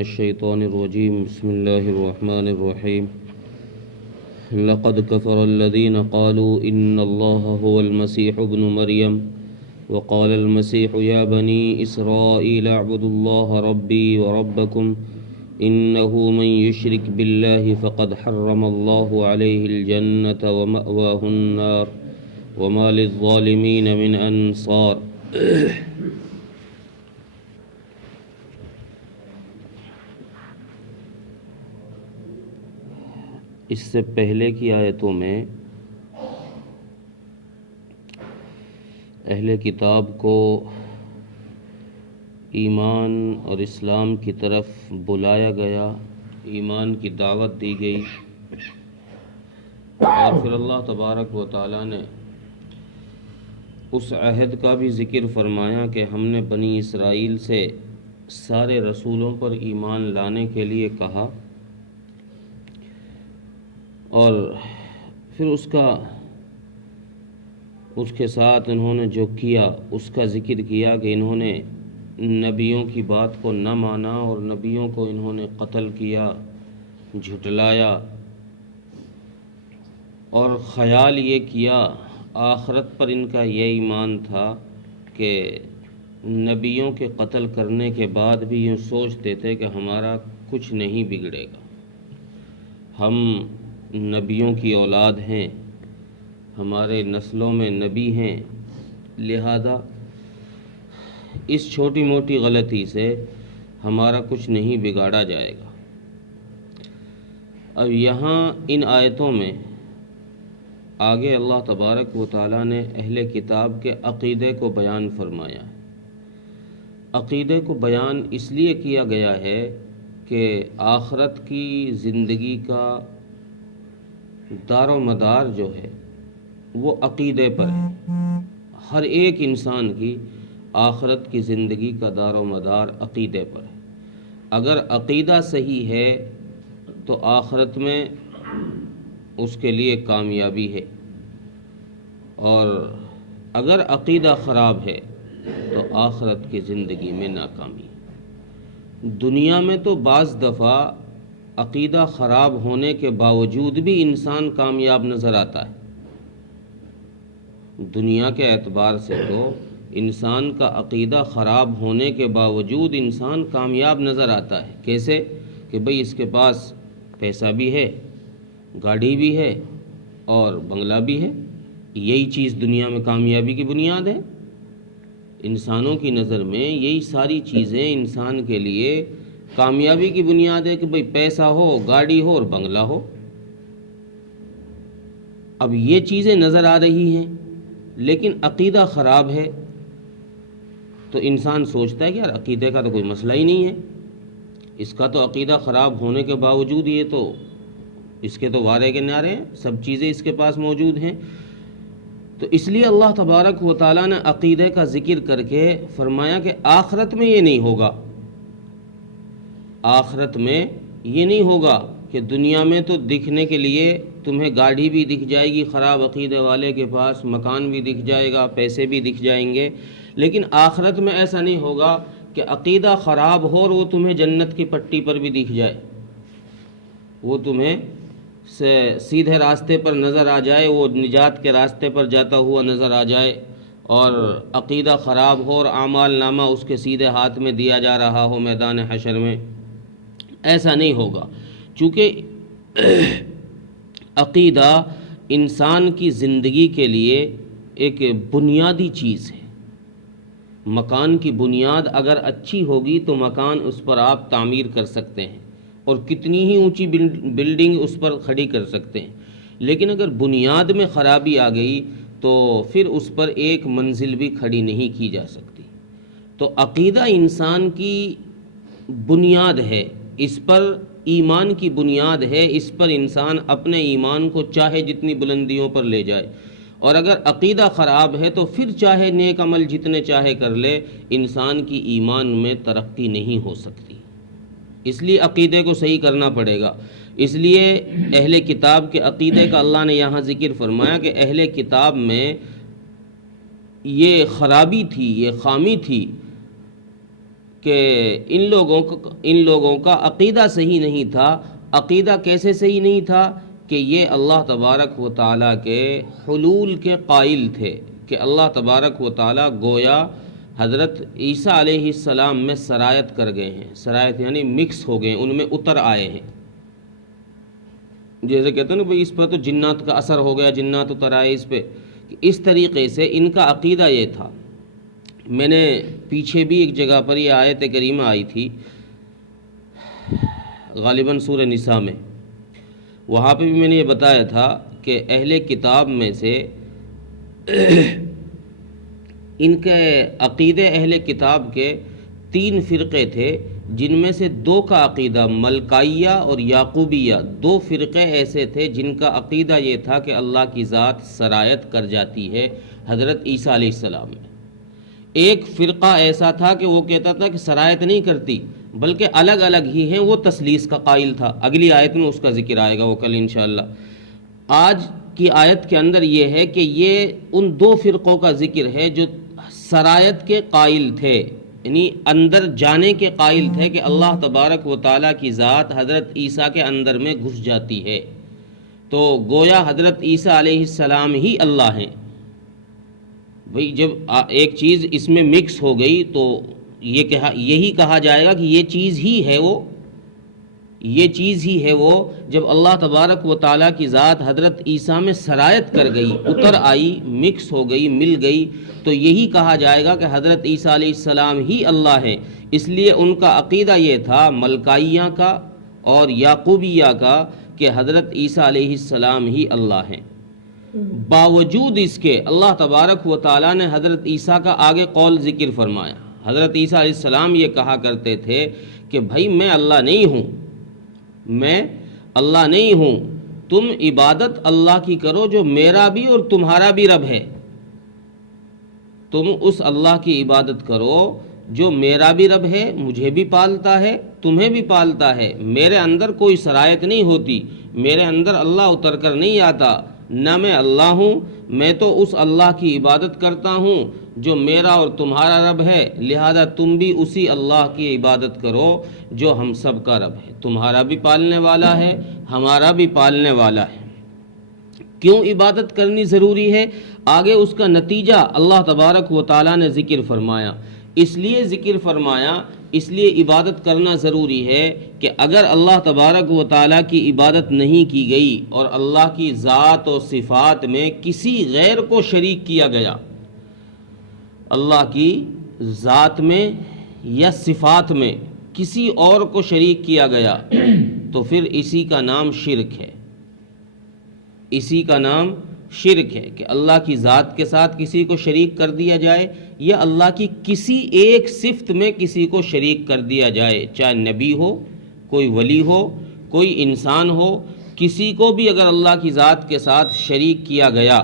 الشيطان الرجيم بسم الله الرحمن الرحيم لقد كفر الذين قالوا إن الله هو المسيح ابن مريم وقال المسيح يا بني إسرائيل اعبدوا الله ربي وربكم إنه من يشرك بالله فقد حرم الله عليه الجنة ومأواه النار وما للظالمين من أنصار اس سے پہلے کی آیتوں میں اہل کتاب کو ایمان اور اسلام کی طرف بلایا گیا، ایمان کی دعوت دی گئی، اور پھر اللہ تبارک و تعالیٰ نے اس عہد کا بھی ذکر فرمایا کہ ہم نے بنی اسرائیل سے سارے رسولوں پر ایمان لانے کے لیے کہا، اور پھر اس کے ساتھ انہوں نے جو کیا اس کا ذکر کیا کہ انہوں نے نبیوں کی بات کو نہ مانا اور نبیوں کو انہوں نے قتل کیا، جھٹلایا، اور خیال یہ کیا، آخرت پر ان کا یہ ایمان تھا کہ نبیوں کے قتل کرنے کے بعد بھی یوں سوچتے تھے کہ ہمارا کچھ نہیں بگڑے گا، ہم نبیوں کی اولاد ہیں، ہمارے نسلوں میں نبی ہیں، لہذا اس چھوٹی موٹی غلطی سے ہمارا کچھ نہیں بگاڑا جائے گا۔ اب یہاں ان آیتوں میں آگے اللہ تبارک و تعالیٰ نے اہل کتاب کے عقیدے کو بیان فرمایا ہے۔ عقیدے کو بیان اس لیے کیا گیا ہے کہ آخرت کی زندگی کا دار و مدار جو ہے وہ عقیدے پر ہے۔ ہر ایک انسان کی آخرت کی زندگی کا دار و مدار عقیدے پر ہے۔ اگر عقیدہ صحیح ہے تو آخرت میں اس کے لیے کامیابی ہے، اور اگر عقیدہ خراب ہے تو آخرت کی زندگی میں ناکامی ہے۔ دنیا میں تو بعض دفعہ عقیدہ خراب ہونے کے باوجود بھی انسان کامیاب نظر آتا ہے۔ دنیا کے اعتبار سے تو انسان کا عقیدہ خراب ہونے کے باوجود انسان کامیاب نظر آتا ہے۔ کیسے؟ کہ بھئی اس کے پاس پیسہ بھی ہے، گاڑی بھی ہے اور بنگلہ بھی ہے، یہی چیز دنیا میں کامیابی کی بنیاد ہے۔ انسانوں کی نظر میں یہی ساری چیزیں انسان کے لیے کامیابی کی بنیاد ہے کہ بھئی پیسہ ہو، گاڑی ہو اور بنگلہ ہو۔ اب یہ چیزیں نظر آ رہی ہیں لیکن عقیدہ خراب ہے تو انسان سوچتا ہے کہ یار عقیدے کا تو کوئی مسئلہ ہی نہیں ہے، اس کا تو عقیدہ خراب ہونے کے باوجود یہ تو اس کے تو وعدے کے نعرے ہیں، سب چیزیں اس کے پاس موجود ہیں۔ تو اس لیے اللہ تبارک و تعالیٰ نے عقیدے کا ذکر کر کے فرمایا کہ آخرت میں یہ نہیں ہوگا، آخرت میں یہ نہیں ہوگا کہ دنیا میں تو دکھنے کے لیے تمہیں گاڑی بھی دکھ جائے گی، خراب عقیدے والے کے پاس مکان بھی دکھ جائے گا، پیسے بھی دکھ جائیں گے، لیکن آخرت میں ایسا نہیں ہوگا کہ عقیدہ خراب ہو اور وہ تمہیں جنت کی پٹی پر بھی دکھ جائے، وہ تمہیں سیدھے راستے پر نظر آ جائے، وہ نجات کے راستے پر جاتا ہوا نظر آ جائے، اور عقیدہ خراب ہو اور اعمال نامہ اس کے سیدھے ہاتھ میں دیا جا رہا ہو میدان حشر میں، ایسا نہیں ہوگا۔ چونکہ عقیدہ انسان کی زندگی کے لیے ایک بنیادی چیز ہے۔ مکان کی بنیاد اگر اچھی ہوگی تو مکان اس پر آپ تعمیر کر سکتے ہیں اور کتنی ہی اونچی بلڈنگ اس پر کھڑی کر سکتے ہیں، لیکن اگر بنیاد میں خرابی آ گئی تو پھر اس پر ایک منزل بھی کھڑی نہیں کی جا سکتی۔ تو عقیدہ انسان کی بنیاد ہے، اس پر ایمان کی بنیاد ہے، اس پر انسان اپنے ایمان کو چاہے جتنی بلندیوں پر لے جائے، اور اگر عقیدہ خراب ہے تو پھر چاہے نیک عمل جتنے چاہے کر لے، انسان کی ایمان میں ترقی نہیں ہو سکتی۔ اس لیے عقیدے کو صحیح کرنا پڑے گا۔ اس لیے اہل کتاب کے عقیدے کا اللہ نے یہاں ذکر فرمایا کہ اہل کتاب میں یہ خرابی تھی، یہ خامی تھی کہ ان لوگوں کا عقیدہ صحیح نہیں تھا۔ عقیدہ کیسے صحیح نہیں تھا؟ کہ یہ اللہ تبارک و تعالیٰ کے حلول کے قائل تھے، کہ اللہ تبارک و تعالیٰ گویا حضرت عیسیٰ علیہ السلام میں سرایت کر گئے ہیں۔ سرایت یعنی مکس ہو گئے، ان میں اتر آئے ہیں۔ جیسے کہتے ہیں نا بھئی اس پر تو جنات کا اثر ہو گیا، جنات اتر آئے اس پہ، اس طریقے سے ان کا عقیدہ یہ تھا۔ میں نے پیچھے بھی ایک جگہ پر یہ آیت کریمہ آئی تھی، غالباً سورہ نساء میں، وہاں پہ بھی میں نے یہ بتایا تھا کہ اہل کتاب میں سے ان کے عقیدے اہل کتاب کے 3 فرقے تھے، جن میں سے 2 کا عقیدہ ملکائیہ اور یعقوبیہ، 2 فرقے ایسے تھے جن کا عقیدہ یہ تھا کہ اللہ کی ذات سرایت کر جاتی ہے حضرت عیسیٰ علیہ السلام میں۔ ایک فرقہ ایسا تھا کہ وہ کہتا تھا کہ سرایت نہیں کرتی بلکہ الگ الگ ہی ہیں، وہ تثلیث کا قائل تھا۔ اگلی آیت میں اس کا ذکر آئے گا، وہ کل انشاءاللہ۔ آج کی آیت کے اندر یہ ہے کہ یہ ان 2 فرقوں کا ذکر ہے جو سرایت کے قائل تھے، یعنی اندر جانے کے قائل تھے کہ اللہ تبارک و تعالیٰ کی ذات حضرت عیسیٰ کے اندر میں گھس جاتی ہے، تو گویا حضرت عیسیٰ علیہ السلام ہی اللہ ہیں۔ بھئی جب ایک چیز اس میں مکس ہو گئی تو یہی کہا جائے گا کہ یہ چیز ہی ہے وہ جب اللہ تبارک و تعالیٰ کی ذات حضرت عیسیٰ میں سرایت کر گئی، اتر آئی، مکس ہو گئی، مل گئی، تو یہی کہا جائے گا کہ حضرت عیسیٰ علیہ السلام ہی اللہ ہیں۔ اس لیے ان کا عقیدہ یہ تھا ملکائیہ کا اور یعقوبیہ کا کہ حضرت عیسیٰ علیہ السلام ہی اللہ ہیں۔ باوجود اس کے اللہ تبارک و تعالیٰ نے حضرت عیسیٰ کا آگے قول ذکر فرمایا۔ حضرت عیسیٰ علیہ السلام یہ کہا کرتے تھے کہ بھائی میں اللہ نہیں ہوں، تم عبادت اللہ کی کرو جو میرا بھی اور تمہارا بھی رب ہے۔ تم اس اللہ کی عبادت کرو جو میرا بھی رب ہے، مجھے بھی پالتا ہے، تمہیں بھی پالتا ہے۔ میرے اندر کوئی سرایت نہیں ہوتی، میرے اندر اللہ اتر کر نہیں آتا، نہ میں اللہ ہوں، میں تو اس اللہ کی عبادت کرتا ہوں جو میرا اور تمہارا رب ہے، لہذا تم بھی اسی اللہ کی عبادت کرو جو ہم سب کا رب ہے، تمہارا بھی پالنے والا ہے، ہمارا بھی پالنے والا ہے۔ کیوں عبادت کرنی ضروری ہے؟ آگے اس کا نتیجہ اللہ تبارک و تعالیٰ نے ذکر فرمایا۔ اس لیے عبادت کرنا ضروری ہے کہ اگر اللہ تبارک و تعالیٰ کی عبادت نہیں کی گئی اور اللہ کی ذات و صفات میں کسی غیر کو شریک کیا گیا، اللہ کی ذات میں یا صفات میں کسی اور کو شریک کیا گیا تو پھر اسی کا نام شرک ہے۔ اسی کا نام شرک ہے کہ اللہ کی ذات کے ساتھ کسی کو شریک کر دیا جائے یا اللہ کی کسی ایک صفت میں کسی کو شریک کر دیا جائے، چاہے نبی ہو، کوئی ولی ہو، کوئی انسان ہو، کسی کو بھی اگر اللہ کی ذات کے ساتھ شریک کیا گیا،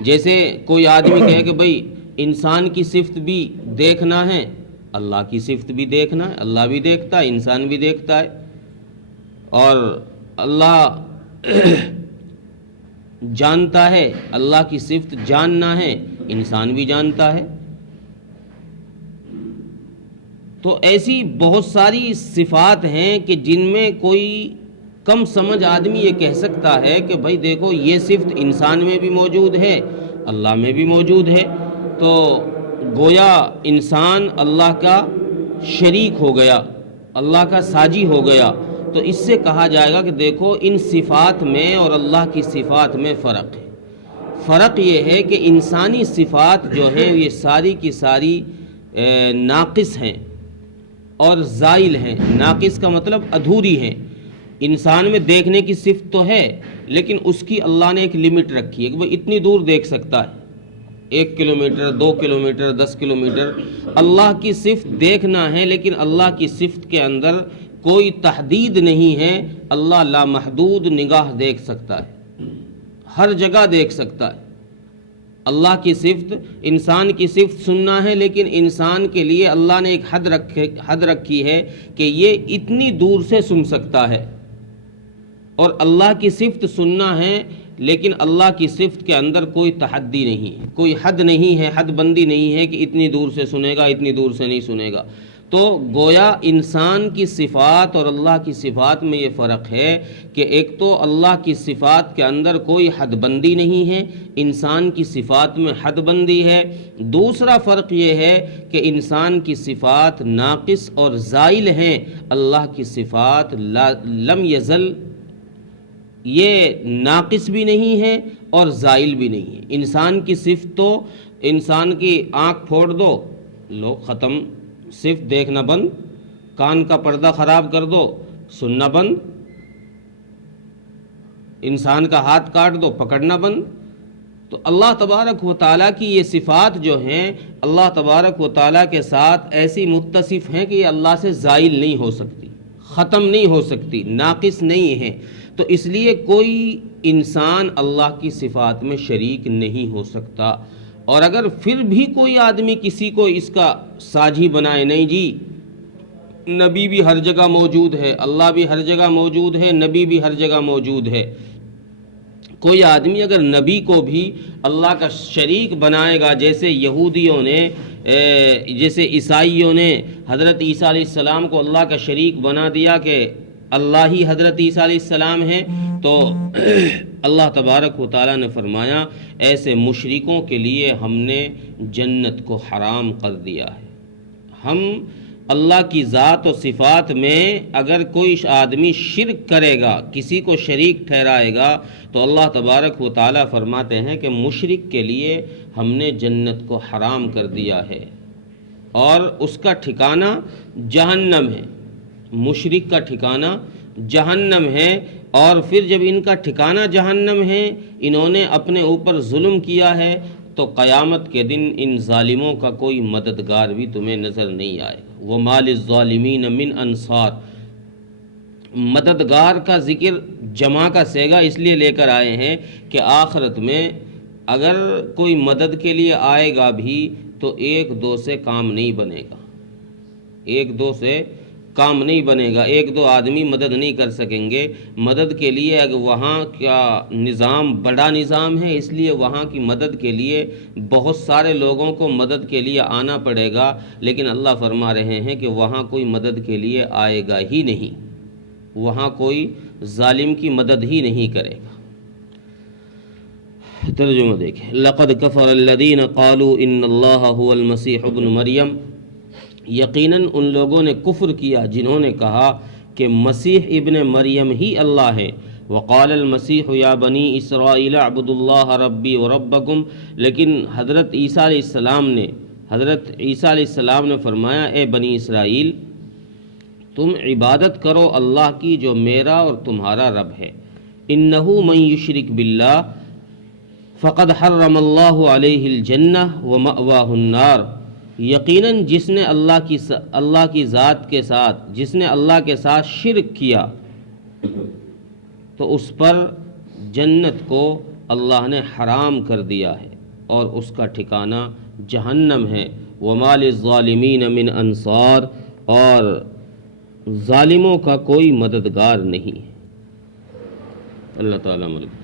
جیسے کوئی آدمی کہے کہ بھئی انسان کی صفت بھی دیکھنا ہے، اللہ کی صفت بھی دیکھنا ہے، اللہ بھی دیکھتا ہے، انسان بھی دیکھتا ہے، اور اللہ جانتا ہے، اللہ کی صفت جاننا ہے، انسان بھی جانتا ہے۔ تو ایسی بہت ساری صفات ہیں کہ جن میں کوئی کم سمجھ آدمی یہ کہہ سکتا ہے کہ بھائی دیکھو یہ صفت انسان میں بھی موجود ہے، اللہ میں بھی موجود ہے، تو گویا انسان اللہ کا شریک ہو گیا، اللہ کا ساجی ہو گیا۔ تو اس سے کہا جائے گا کہ دیکھو ان صفات میں اور اللہ کی صفات میں فرق ہے۔ فرق یہ ہے کہ انسانی صفات جو ہیں یہ ساری کی ساری ناقص ہیں اور زائل ہیں۔ ناقص کا مطلب ادھوری ہیں۔ انسان میں دیکھنے کی صفت تو ہے لیکن اس کی اللہ نے ایک لمٹ رکھی ہے کہ وہ اتنی دور دیکھ سکتا ہے، 1 کلومیٹر، 2 کلومیٹر، 10 کلومیٹر۔ اللہ کی صفت دیکھنا ہے لیکن اللہ کی صفت کے اندر کوئی تحدید نہیں ہے۔ اللہ لامحدود نگاہ دیکھ سکتا ہے، ہر جگہ دیکھ سکتا ہے۔ اللہ کی صفت، انسان کی صفت سننا ہے لیکن انسان کے لیے اللہ نے ایک حد رکھی ہے کہ یہ اتنی دور سے سن سکتا ہے، اور اللہ کی صفت سننا ہے لیکن اللہ کی صفت کے اندر کوئی تحدی نہیں ہے، کوئی حد نہیں ہے، حد بندی نہیں ہے کہ اتنی دور سے سنے گا، اتنی دور سے نہیں سنے گا۔ تو گویا انسان کی صفات اور اللہ کی صفات میں یہ فرق ہے کہ ایک تو اللہ کی صفات کے اندر کوئی حد بندی نہیں ہے، انسان کی صفات میں حد بندی ہے۔ دوسرا فرق یہ ہے کہ انسان کی صفات ناقص اور زائل ہیں، اللہ کی صفات لم یزل، یہ ناقص بھی نہیں ہے اور زائل بھی نہیں ہے۔ انسان کی صفت تو انسان کی آنکھ پھوڑ دو، لو ختم، صرف دیکھنا بند، کان کا پردہ خراب کر دو، سننا بند، انسان کا ہاتھ کاٹ دو، پکڑنا بند۔ تو اللہ تبارک و تعالیٰ کی یہ صفات جو ہیں، اللہ تبارک و تعالیٰ کے ساتھ ایسی متصف ہیں کہ یہ اللہ سے زائل نہیں ہو سکتی، ختم نہیں ہو سکتی، ناقص نہیں ہے۔ تو اس لیے کوئی انسان اللہ کی صفات میں شریک نہیں ہو سکتا۔ اور اگر پھر بھی کوئی آدمی کسی کو اس کا ساجھی بنائے، نہیں جی نبی بھی ہر جگہ موجود ہے، اللہ بھی ہر جگہ موجود ہے، نبی بھی ہر جگہ موجود ہے، کوئی آدمی اگر نبی کو بھی اللہ کا شریک بنائے گا، جیسے یہودیوں نے، جیسے عیسائیوں نے حضرت عیسیٰ علیہ السلام کو اللہ کا شریک بنا دیا کہ اللہ ہی حضرت عیسیٰ علیہ السلام ہیں، تو اللہ تبارک و تعالیٰ نے فرمایا ایسے مشرکوں کے لیے ہم نے جنت کو حرام کر دیا ہے۔ ہم اللہ کی ذات و صفات میں اگر کوئی آدمی شرک کرے گا، کسی کو شریک ٹھہرائے گا، تو اللہ تبارک و تعالیٰ فرماتے ہیں کہ مشرک کے لیے ہم نے جنت کو حرام کر دیا ہے اور اس کا ٹھکانہ جہنم ہے۔ مشرک کا ٹھکانہ جہنم ہے، اور پھر جب ان کا ٹھکانہ جہنم ہے، انہوں نے اپنے اوپر ظلم کیا ہے، تو قیامت کے دن ان ظالموں کا کوئی مددگار بھی تمہیں نظر نہیں آئے گا۔ وَمَا لِلظَّالِمِينَ مِنْ أَنصَارٍ، مددگار کا ذکر جمع کا صیغہ اس لیے لے کر آئے ہیں کہ آخرت میں اگر کوئی مدد کے لیے آئے گا بھی تو ایک دو سے کام نہیں بنے گا، ایک دو سے کام نہیں بنے گا، ایک دو آدمی مدد نہیں کر سکیں گے۔ مدد کے لیے اگر وہاں کا نظام بڑا نظام ہے، اس لیے وہاں کی مدد کے لیے بہت سارے لوگوں کو مدد کے لیے آنا پڑے گا، لیکن اللہ فرما رہے ہیں کہ وہاں کوئی مدد کے لیے آئے گا ہی نہیں، وہاں کوئی ظالم کی مدد ہی نہیں کرے گا۔ ترجمہ دیکھیں، لقد کفر الذین قالوا ان اللہ هو المسیح ابن مریم، یقیناً ان لوگوں نے کفر کیا جنہوں نے کہا کہ مسیح ابن مریم ہی اللہ ہے۔ وقال المسیح یا بنی اسرائیل اعبدوا اللہ ربی وربکم، لیکن حضرت عیسیٰ علیہ السلام نے فرمایا اے بنی اسرائیل تم عبادت کرو اللہ کی جو میرا اور تمہارا رب ہے۔ انہ من یشرک باللہ فقد حرم اللہ علیہ الجنہ ومأواہ النار، یقیناً جس نے اللہ کی ذات کے ساتھ، جس نے اللہ کے ساتھ شرک کیا تو اس پر جنت کو اللہ نے حرام کر دیا ہے اور اس کا ٹھکانہ جہنم ہے۔ وَمَا لِلظَّالِمِينَ مِنْ أَنصَارٍ، اور ظالموں کا کوئی مددگار نہیں۔ اللہ تعالیٰ ملک